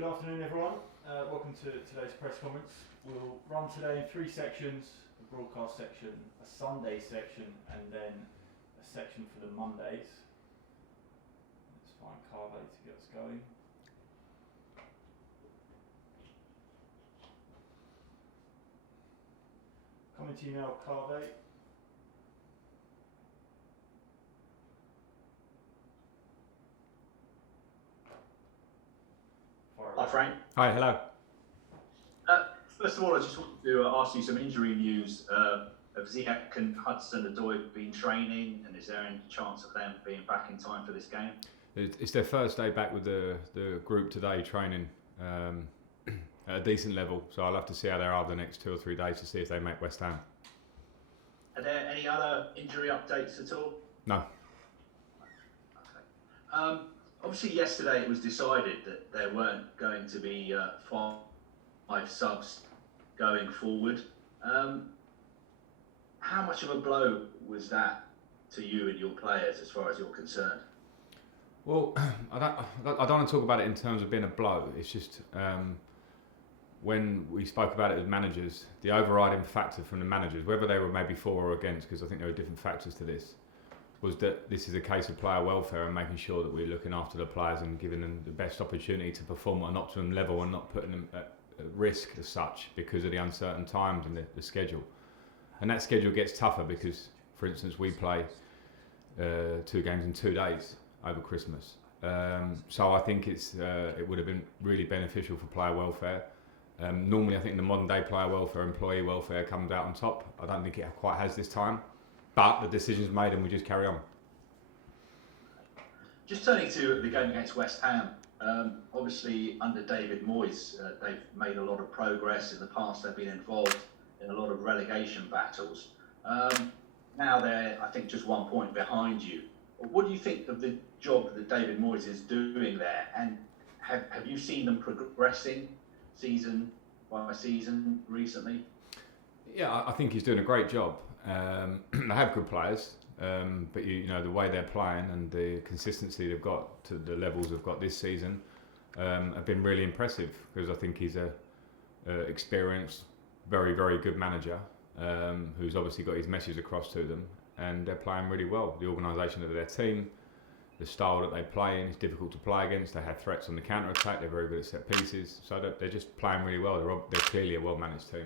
Good afternoon, everyone. Welcome to today's press conference. We'll run today in three sections: a broadcast section, a Sunday section, and then a section for the Mondays. Let's find Carve to get us going. Coming to you now, Carve. Hi Frank. Hi, hello. First of all, I just wanted to ask you some injury news. Have Ziyech and Hudson-Odoi been training, and is there any chance of them being back in time for this game? It's their first day back with the group today, training at a decent level. So I'll have to see how they are the next 2 or 3 days to see if they make West Ham. Are there any other injury updates at all? No. Okay. Obviously, yesterday it was decided that there weren't going to be 5 subs going forward. How much of a blow was that to you and your players, as far as you're concerned? Well, I don't want to talk about it in terms of being a blow. It's just when we spoke about it as managers, the overriding factor from the managers, whether they were maybe for or against, because I think there were different factors to this, was that this is a case of player welfare and making sure that we're looking after the players and giving them the best opportunity to perform at an optimum level and not putting them at risk as such because of the uncertain times and the schedule. And that schedule gets tougher because, for instance, we play 2 games in 2 days over Christmas. So I think it would have been really beneficial for player welfare. Normally, I think the modern day player welfare, employee welfare comes out on top. I don't think it quite has this time. But the decision's made and we just carry on. Just turning to the game against West Ham, obviously under David Moyes, they've made a lot of progress. In the past, they've been involved in a lot of relegation battles. Now they're, I think, just 1 point behind you. What do you think of the job that David Moyes is doing there? And have you seen them progressing season by season recently? Yeah, I think he's doing a great job. They have good players, but you know the way they're playing and the consistency they've got to the levels they've got this season have been really impressive because I think he's a experienced, very, very good manager who's obviously got his message across to them, and they're playing really well. The organisation of their team, the style that they play in is difficult to play against. They have threats on the counter attack. They're very good at set pieces, so they're just playing really well. They're clearly a well managed team.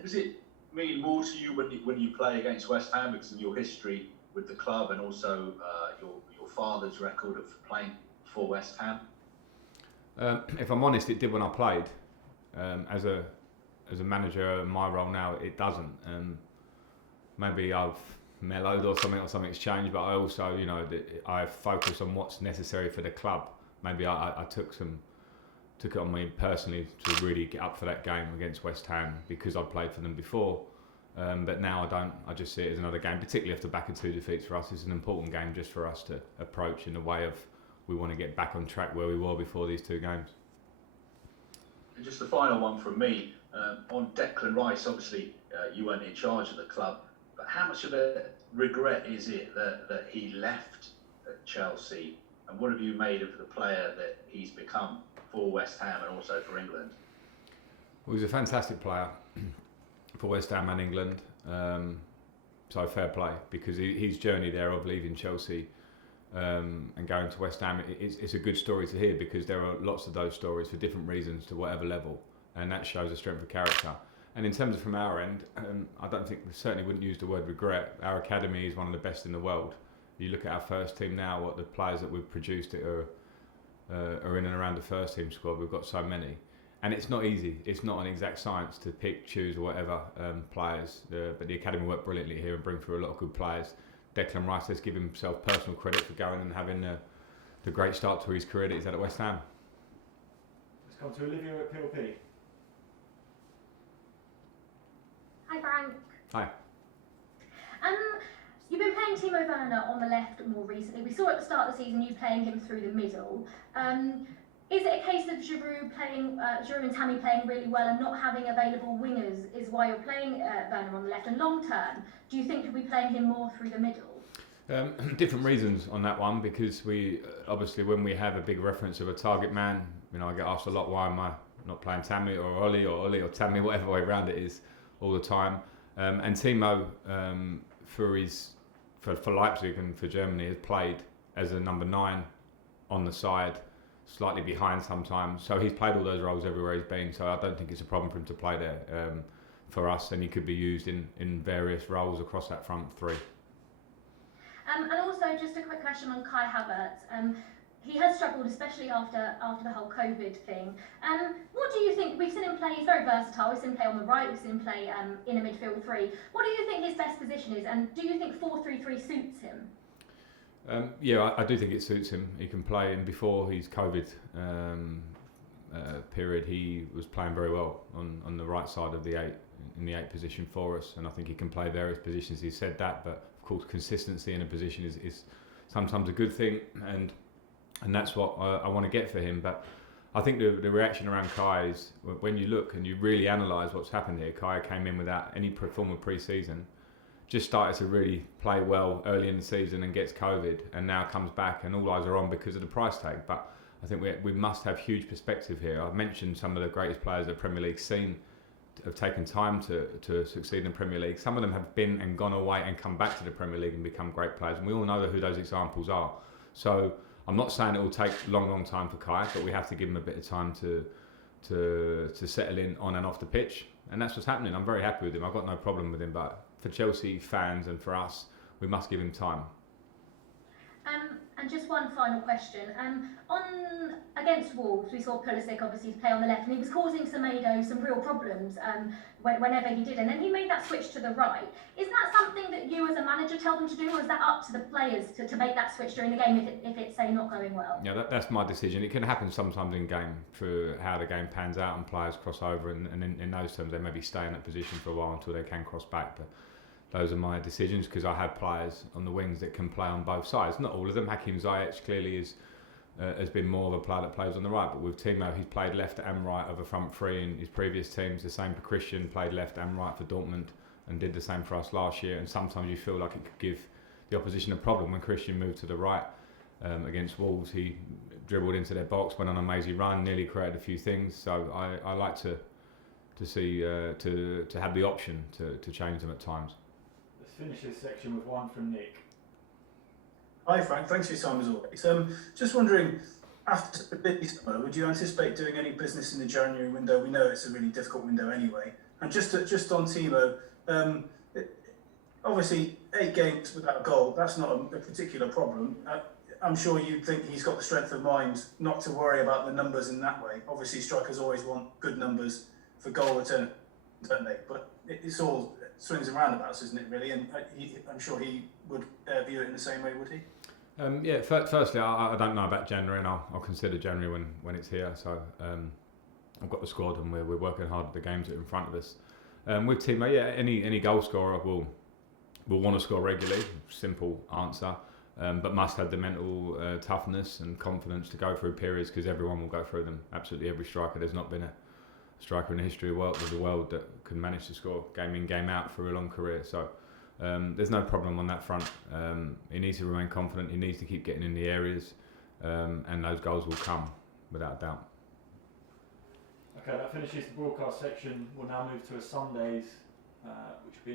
Does it mean more to you when you play against West Ham because of your history with the club and also your father's record of playing for West Ham? If I'm honest, it did when I played. As a manager, my role now, it doesn't. Maybe I've mellowed or something's changed, but I also, you know, I focus on what's necessary for the club. Maybe I took it on me personally to really get up for that game against West Ham because I'd played for them before. But now I don't. I just see it as another game, particularly off the back of 2 defeats for us. It's an important game just for us to approach in the way of we want to get back on track where we were before these 2 games. And just the final one from me, on Declan Rice, obviously you weren't in charge of the club, but how much of a regret is it that he left at Chelsea, and what have you made of the player that he's become for West Ham and also for England? Well, he's a fantastic player for West Ham and England, so fair play, because his journey there of leaving Chelsea and going to West Ham, it's a good story to hear because there are lots of those stories for different reasons to whatever level, and that shows a strength of character. And in terms of from our end, I don't think we certainly wouldn't use the word regret. Our academy is one of the best in the world. You look at our first team now, what the players that we've produced are in and around the first team squad. We've got so many, and it's not easy. It's not an exact science to pick, choose, or whatever players. But the academy work brilliantly here and bring through a lot of good players. Declan Rice, let's give himself personal credit for going and having the great start to his career that he's had at West Ham. Let's come to Olivia at PLP. Hi Frank. Hi. You've been playing Timo Werner on the left more recently. We saw at the start of the season you playing him through the middle. Is it a case of Giroud and Tammy playing really well and not having available wingers is why you're playing Werner on the left? And long term, do you think you'll be playing him more through the middle? Different reasons on that one, because we obviously, when we have a big reference of a target man, I get asked a lot, why am I not playing Tammy or Ollie or Tammy, whatever way around it is, all the time. And Timo, for Leipzig and for Germany, has played as a number 9 on the side, slightly behind sometimes. So he's played all those roles everywhere he's been. So I don't think it's a problem for him to play there for us, and he could be used in various roles across that front three. And also, just a quick question on Kai Havertz. He has struggled, especially after the whole COVID thing. What do you think? We've seen him play, he's very versatile. We've seen him play on the right, we've seen him play in a midfield 3. What do you think his best position is, and do you think 4-3-3 suits him? Yeah, I do think it suits him. He can play, and before his COVID period, he was playing very well on the right side of the 8, in the 8 position for us, and I think he can play various positions. He said that, but of course consistency in a position is sometimes a good thing, and that's what I want to get for him. But I think the reaction around Kai is, when you look and you really analyse what's happened here, Kai came in without any form of pre-season, just started to really play well early in the season and gets COVID, and now comes back, and all eyes are on because of the price tag. But I think we must have huge perspective here. I've mentioned some of the greatest players the Premier League's seen have taken time to succeed in the Premier League. Some of them have been and gone away and come back to the Premier League and become great players, and we all know who those examples are. So I'm not saying it will take a long time for Kai, but we have to give him a bit of time to settle in on and off the pitch, and that's what's happening. I'm very happy with him. I've got no problem with him, but for Chelsea fans and for us, we must give him time. And just one final question. Against Wolves, we saw Pulisic obviously play on the left, and he was causing Semedo some real problems whenever he did, and then he made that switch to the right. Is that something that you as a manager tell them to do, or is that up to the players to make that switch during the game if it's, say, not going well? Yeah, that's my decision. It can happen sometimes in game through how the game pans out and players cross over, and in those terms they maybe stay in that position for a while until they can cross back. But those are my decisions, because I have players on the wings that can play on both sides. Not all of them. Hakim Ziyech clearly has been more of a player that plays on the right, but with Timo, he's played left and right of a front 3 in his previous teams. The same for Christian, played left and right for Dortmund and did the same for us last year. And sometimes you feel like it could give the opposition a problem. When Christian moved to the right against Wolves, he dribbled into their box, went on an amazing run, nearly created a few things. So I like to see to have the option to change them at times. Let's finish this section with one from Nick. Hi Frank, thanks for your time as always. Just wondering, after the busy summer, would you anticipate doing any business in the January window? We know it's a really difficult window anyway. And just on Timo, obviously 8 games without a goal, that's not a particular problem. I'm sure you think he's got the strength of mind not to worry about the numbers in that way. Obviously strikers always want good numbers for goal return, don't they? But it's all swings and roundabouts, isn't it really? And I'm sure he would view it in the same way, would he? Yeah, firstly, I don't know about January, and I'll consider January when it's here. So I've got the squad, and we're working hard at the games that are in front of us. With Timo, yeah, any goal scorer will want to score regularly. Simple answer, but must have the mental toughness and confidence to go through periods, because everyone will go through them. Absolutely every striker. There's not been a striker in the history of the world that can manage to score game in, game out through a long career. So there's no problem on that front. He needs to remain confident. He needs to keep getting in the areas, and those goals will come without doubt. Okay, that finishes the broadcast section. We'll now move to a Sundays, which will be